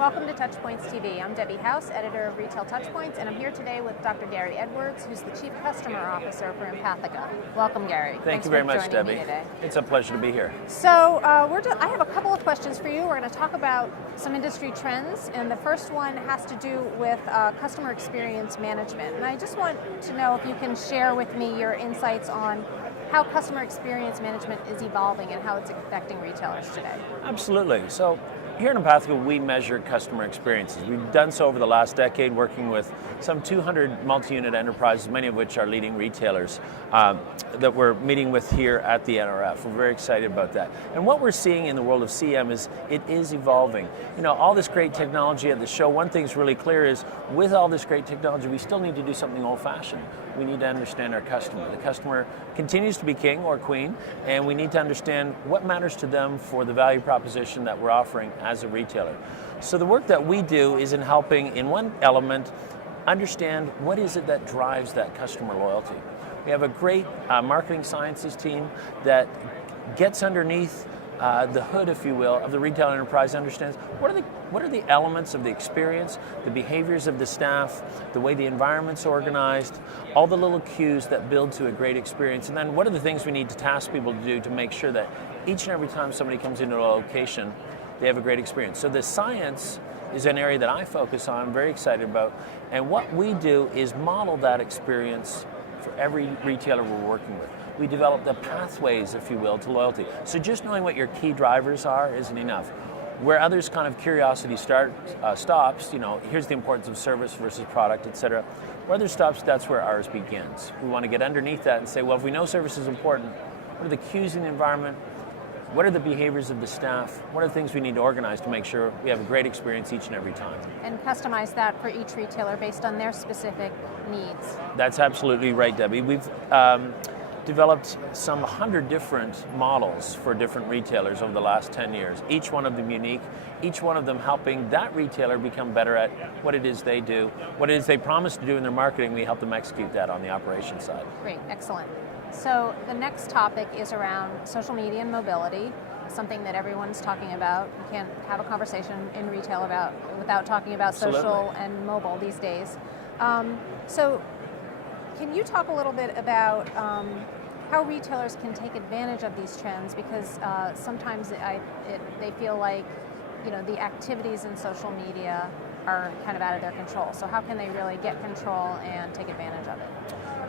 Welcome to TouchPoints TV. I'm Debbie House, editor of Retail TouchPoints, and I'm here today with Dr. Gary Edwards, who's the Chief Customer Officer for Empathica. Welcome, Gary. Thank you very much, Debbie. It's a pleasure to be here. So I have a couple of questions for you. We're going to talk about some industry trends, and the first one has to do with customer experience management. And I just want to know if you can share with me your insights on how customer experience management is evolving and how it's affecting retailers today. Absolutely. So here at Empathica, we measure customer experiences. We've done so over the last decade, working with some 200 multi-unit enterprises, many of which are leading retailers that we're meeting with here at the NRF. We're very excited about that. And what we're seeing in the world of CM is it is evolving. You know, all this great technology at the show, one thing's really clear is with all this great technology, we still need to do something old-fashioned. We need to understand our customer. The customer continues to be king or queen, and we need to understand what matters to them for the value proposition that we're offering as a retailer. So the work that we do is in helping, in one element, understand what is it that drives that customer loyalty. We have a great marketing sciences team that gets underneath the hood, if you will, of the retail enterprise, understands what are the elements of the experience, the behaviors of the staff, the way the environment's organized, all the little cues that build to a great experience, and then what are the things we need to task people to do to make sure that each and every time somebody comes into a location, they have a great experience. So the science is an area that I focus on, I'm very excited about, and what we do is model that experience for every retailer we're working with. We develop the pathways, if you will, to loyalty. So just knowing what your key drivers are isn't enough. Where others kind of curiosity stops, you know, here's the importance of service versus product, et cetera. Where others stops, that's where ours begins. We want to get underneath that and say, well, if we know service is important, what are the cues in the environment? What are the behaviors of the staff? What are the things we need to organize to make sure we have a great experience each and every time? And customize that for each retailer based on their specific needs. That's absolutely right, Debbie. We've developed some 100 different models for different retailers over the last 10 years, each one of them unique, each one of them helping that retailer become better at what it is they do, what it is they promise to do in their marketing. We help them execute that on the operations side. Great, excellent. So the next topic is around social media and mobility, something that everyone's talking about. You can't have a conversation in retail without talking about Absolutely. Social and mobile these days. So can you talk a little bit about how retailers can take advantage of these trends? Because sometimes they feel like, you know, the activities in social media are kind of out of their control. So how can they really get control and take advantage of it?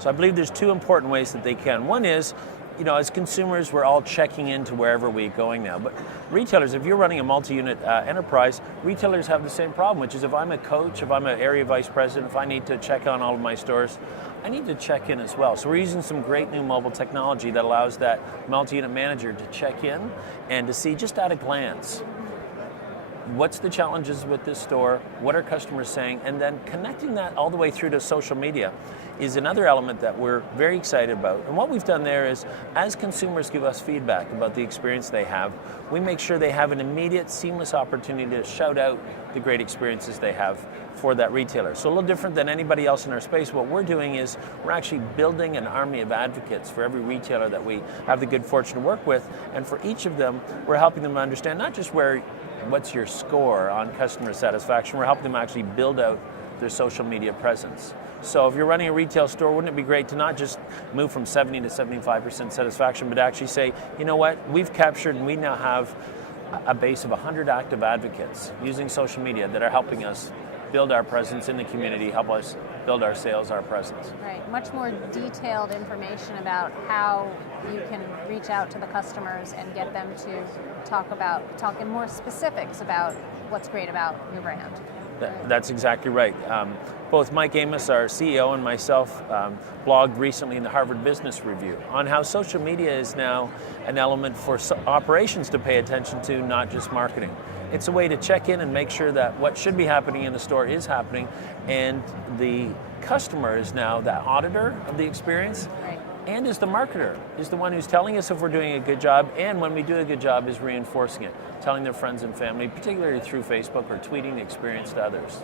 So I believe there's two important ways that they can. One is, you know, as consumers, we're all checking into wherever we're going now. But retailers, if you're running a multi-unit enterprise, retailers have the same problem, which is if I'm a coach, if I'm an area vice president, if I need to check on all of my stores, I need to check in as well. So we're using some great new mobile technology that allows that multi-unit manager to check in and to see just at a glance, what's the challenges with this store, what are customers saying, and then connecting that all the way through to social media is another element that we're very excited about. And what we've done there is, as consumers give us feedback about the experience they have, we make sure they have an immediate, seamless opportunity to shout out the great experiences they have for that retailer. So a little different than anybody else in our space, what we're doing is we're actually building an army of advocates for every retailer that we have the good fortune to work with, and for each of them, we're helping them understand not just what's your score on customer satisfaction, we're helping them actually build out their social media presence. So if you're running a retail store, wouldn't it be great to not just move from 70 to 75% satisfaction, but actually say, you know what, we've captured and we now have a base of 100 active advocates using social media that are helping us build our presence in the community, help us build our sales, our presence. Right, much more detailed information about how you can reach out to the customers and get them to talk in more specifics about what's great about your brand. That's exactly right. Both Mike Amos, our CEO, and myself blogged recently in the Harvard Business Review on how social media is now an element for operations to pay attention to, not just marketing. It's a way to check in and make sure that what should be happening in the store is happening, and the customer is now the auditor of the experience. Right. And is the marketer, is the one who's telling us if we're doing a good job, and when we do a good job is reinforcing it, telling their friends and family, particularly through Facebook or tweeting the experience to others.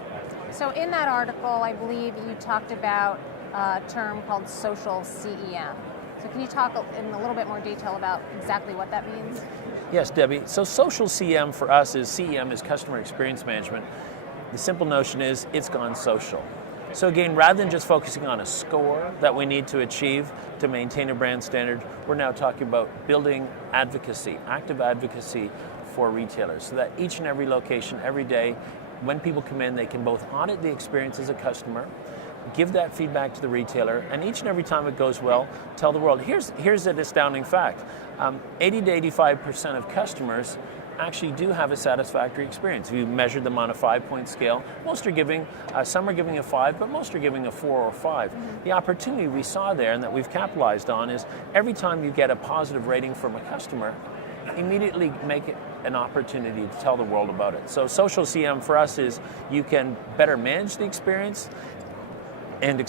So in that article, I believe you talked about a term called social CEM. So can you talk in a little bit more detail about exactly what that means? Yes, Debbie. So social CM for us is CEM is customer experience management. The simple notion is it's gone social. So again, rather than just focusing on a score that we need to achieve to maintain a brand standard, we're now talking about building advocacy, active advocacy for retailers, so that each and every location, every day, when people come in, they can both audit the experience as a customer, give that feedback to the retailer, and each and every time it goes well, tell the world. Here's an astounding fact. 80 to 85% of customers actually do have a satisfactory experience. If you measure them on a 5-point scale, most are giving, some are giving a 5, but most are giving a 4 or 5. Mm-hmm. The opportunity we saw there and that we've capitalized on is every time you get a positive rating from a customer, immediately make it an opportunity to tell the world about it. So social CM for us is you can better manage the experience and,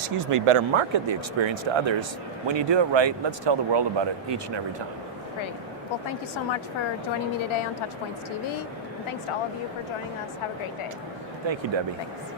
better market the experience to others. When you do it right, let's tell the world about it each and every time. Great. Well, thank you so much for joining me today on TouchPoints TV. And thanks to all of you for joining us. Have a great day. Thank you, Debbie. Thanks.